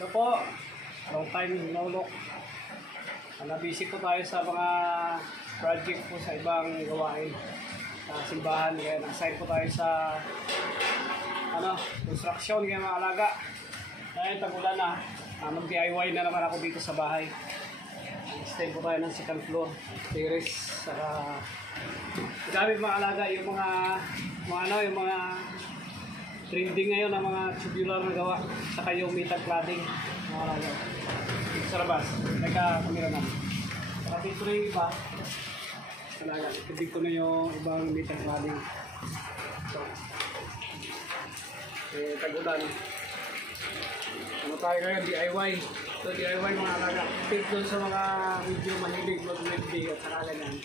Ano po? Long time no look. Nabisi po tayo sa mga project po sa ibang gawain sa simbahan. Kaya nag-assign po tayo sa construction kaya mga alaga. Ngayon tag-ulan na. Mag-DIY na naman ako dito sa bahay. Stay po tayo ng second floor. Terrace. Saka gamit mga alaga yung mga trending ngayon ng mga tubular na gawa. Saka yung metal cladding. Mga alaga. Dito sa labas. Nagka-camera na. Saka dito na yung iba. Alaga. Dito na yung ibang metal cladding. So, tag-ulan. Ano tayo ngayon? DIY. So DIY mga alaga. Tip doon sa mga video mahilig mag-wedding at saka ganyan.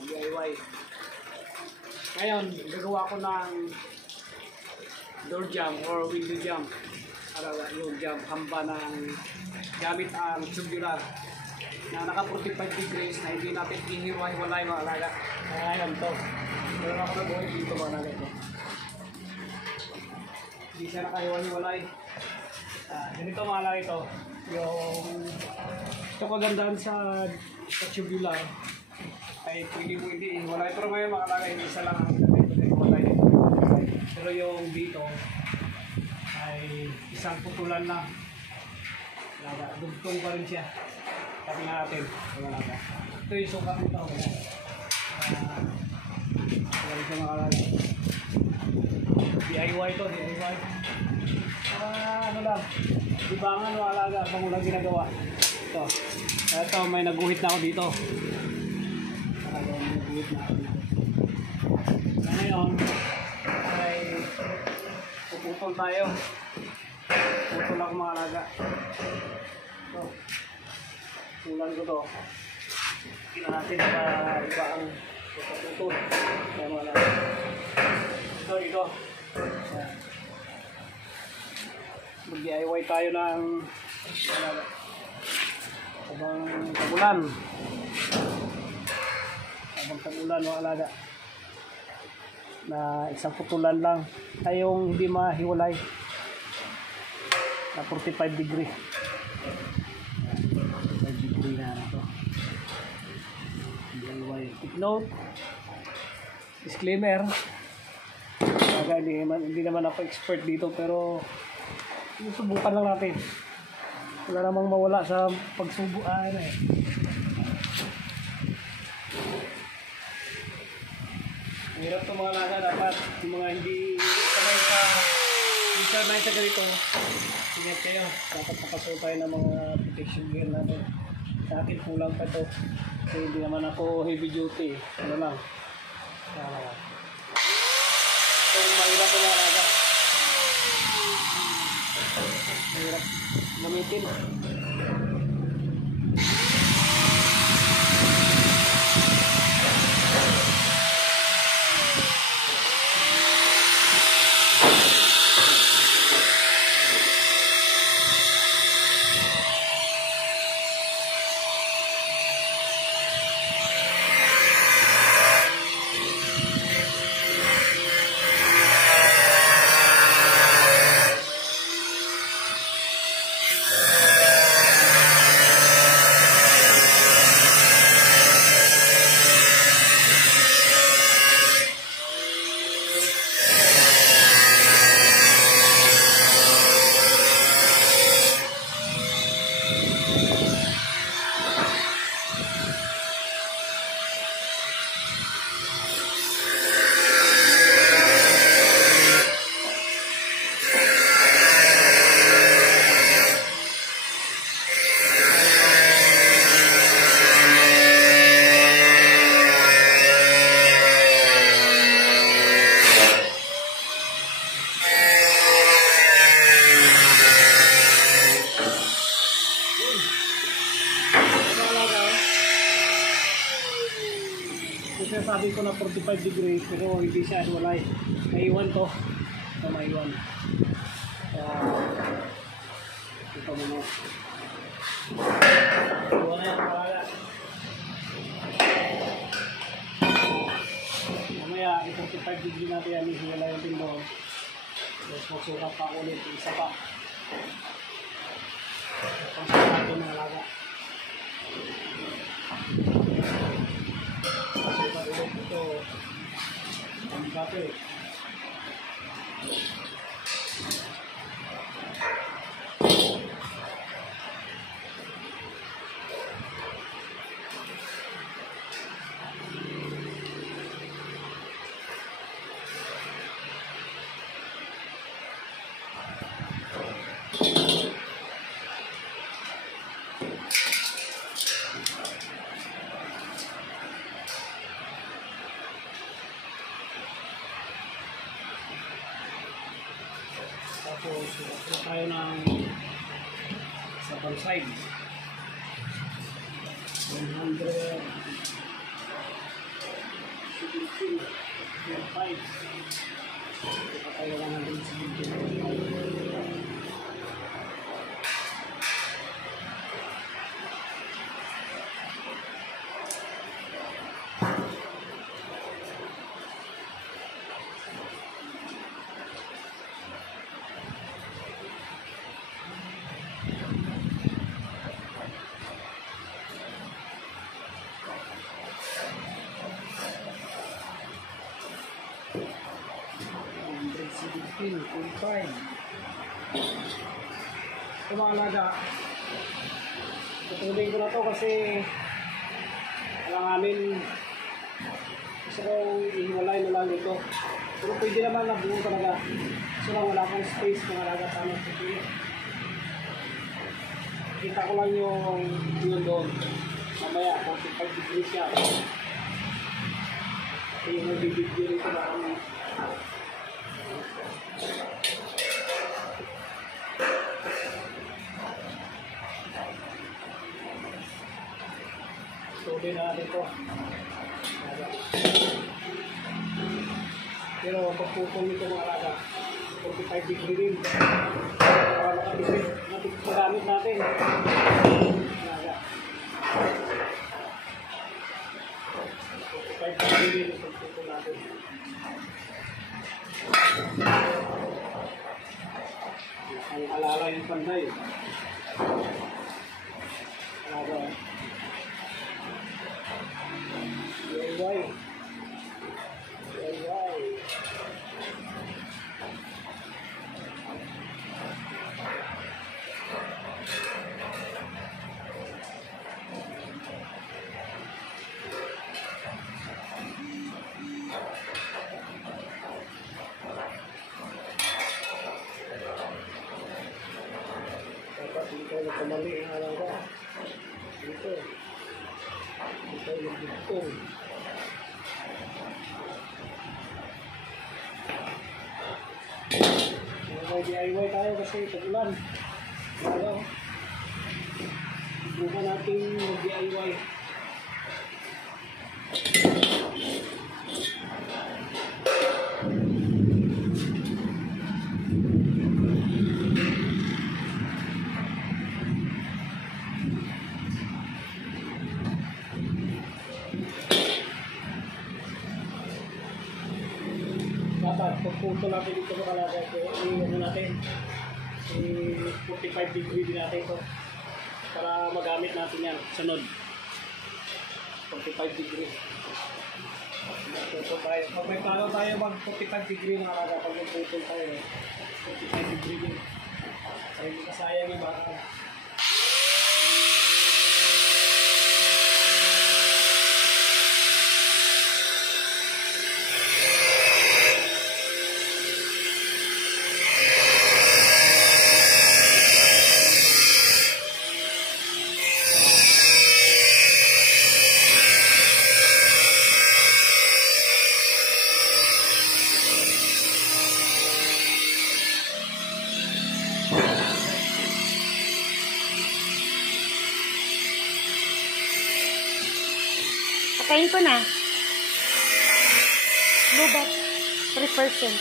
DIY. Ngayon, gagawa ko ng door jam or window jam. Alaga, yung jam, hamba ng gamit ang tubular na naka 45 degrees na hindi natin ihiwalay mga alaga. Ngayon to. Meron ako na buhay dito mga alaga ito. Hindi siya nakahiwalay. Ganito mga alaga ito. Yung ito kagandahan sa tubular ay pwede mo hindi ihiwalay. Pero ngayon mga alaga, hindi isa lang ang ihiwalay. Pero yung dito ay isang putulan lang. Dugtong pa rin siya. Sabi nga natin. Ito yung sukat nito. Wala siya mga alaga. DIY to, DIY. Ano lang, libangan o alaga pang ulang ginagawa. Ito, may naguhit na ako dito. May naguhit na ako dito. Ngayon, ay puputol tayo. Puputol ako mga alaga. Ito, tulan ko to. Kina natin para iba ang puputol. Kaya mga alaga. Ito. Mag-DIY tayo ng habang tagulan mga alaga na isang putulan lang ay yung hindi mahiwalay na 45 degree 45 degree na ito. DIY. Take note, disclaimer, hindi naman ako expert dito pero subukan lang natin. Wala namang mawala sa pagsubuan eh. Hirap ito mga alaga. Dapat yung mga hindi sanay sa ganito, ingat kayo. Dapat nakasuot tayo ng mga protection gear natin. Sa akin kulang pa ito kasi hindi naman ako heavy duty. Ano lang. So mahirap ito mga alaga. Mahirap gamitin. Sabi ko na 45 degrees pero hindi siya hiwalay. Naiwan to. Ito maiwan. Ito muna. Iwan na yan para. Mamaya 45 degree natin yan. Hiwalay yung pindong. Tapos magsukat pa ulit. Isa pa. Pang sarado ng alaga. Kasi marunong ito. Ang bate. Tapos, ito tayo ng sa panside. 100 5 ito tayo 175. Ito mga alaga, tutulin ko na to kasi alanganin gusto kong ihiwalay na lang ito, pero pwede naman na buo talaga, so lang wala akong space mga alaga. Tama tutulin, kita ko lang yung yun doon mamaya 45 degrees siya. Yung magbibigyo rito na kami. Tuloy na natin ito. Pero pagpupong nito mga alaga, 45 degree rin. Para makatipid magamit natin. Alaga. 45 degree rin ang pagpupong natin. Ang alala yung panday. Alaga. DIY. Dapat dito nagkamali ang alaga. Dito yung dugtong. DIY tayo kasi tag-ulan. Bukan natin mag-DIY. Dapat pagputo natin dito sa kalagay ko, i-ano natin, i-45 degree din natin ito para magamit natin yan sunod. 45 degree. Ito tayo. Pag may plano tayo mag 45 degree na kalaga, pag may putol tayo 45 degree din. Ay hindi kasayang yung baka. Patayin ko na. Lubat. 3%.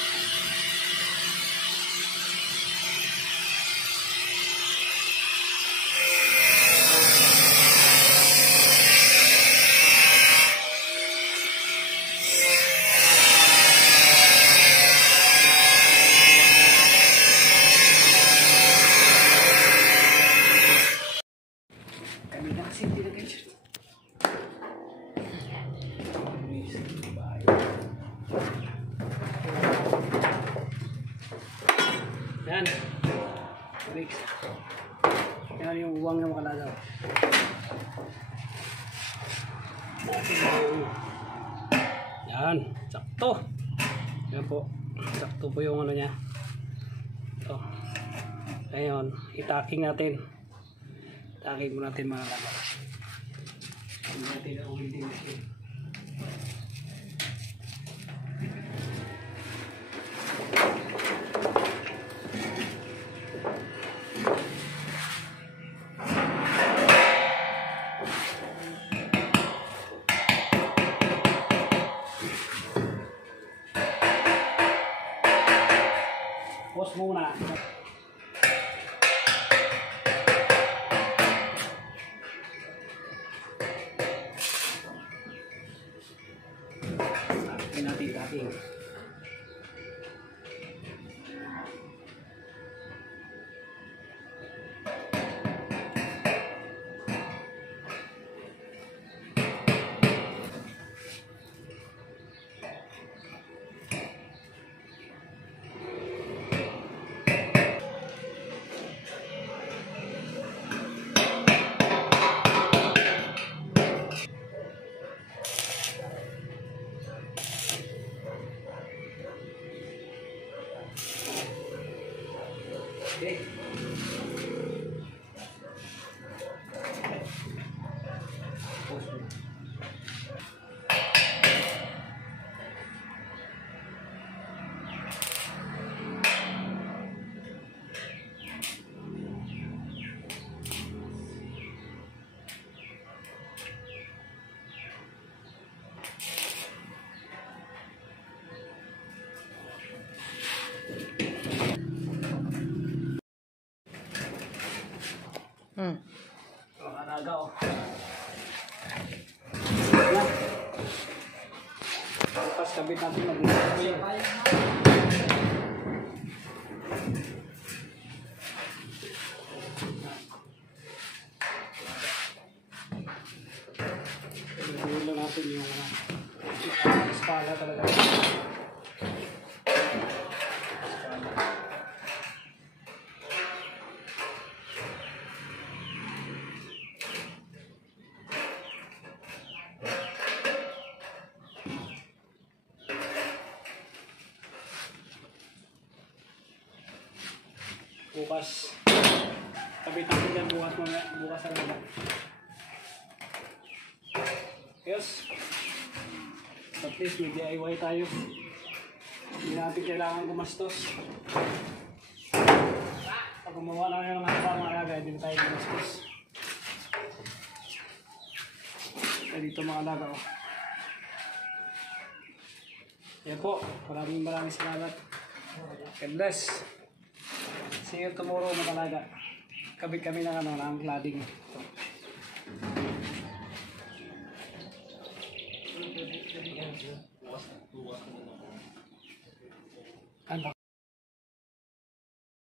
Yan. Bricks. Yan yung uwang na makalagaw. Yan. Sakto. Yan po. Sakto po yung ano niya. Ito. Ngayon, itaking natin. Itaking mo natin mga lagaw. Hindi natin ang welding machine. Pause muna. Natin. Okay. Alaga oh. Yan. Tapos kabit natin mag-isip. Ilulo natin yung espala talaga. Bukas kabit natin yan bukas sa laban. Yes, at least may DIY tayo, hindi natin kailangan gumastos. Pag gumawa lang yung mga pangalaga hindi na tayo gumastos. Kaya dito mga alaga oh. Yan po, maraming salamat. God bless. See you tomorrow mga alaga. Kabit kami ng ng cladding. Ito.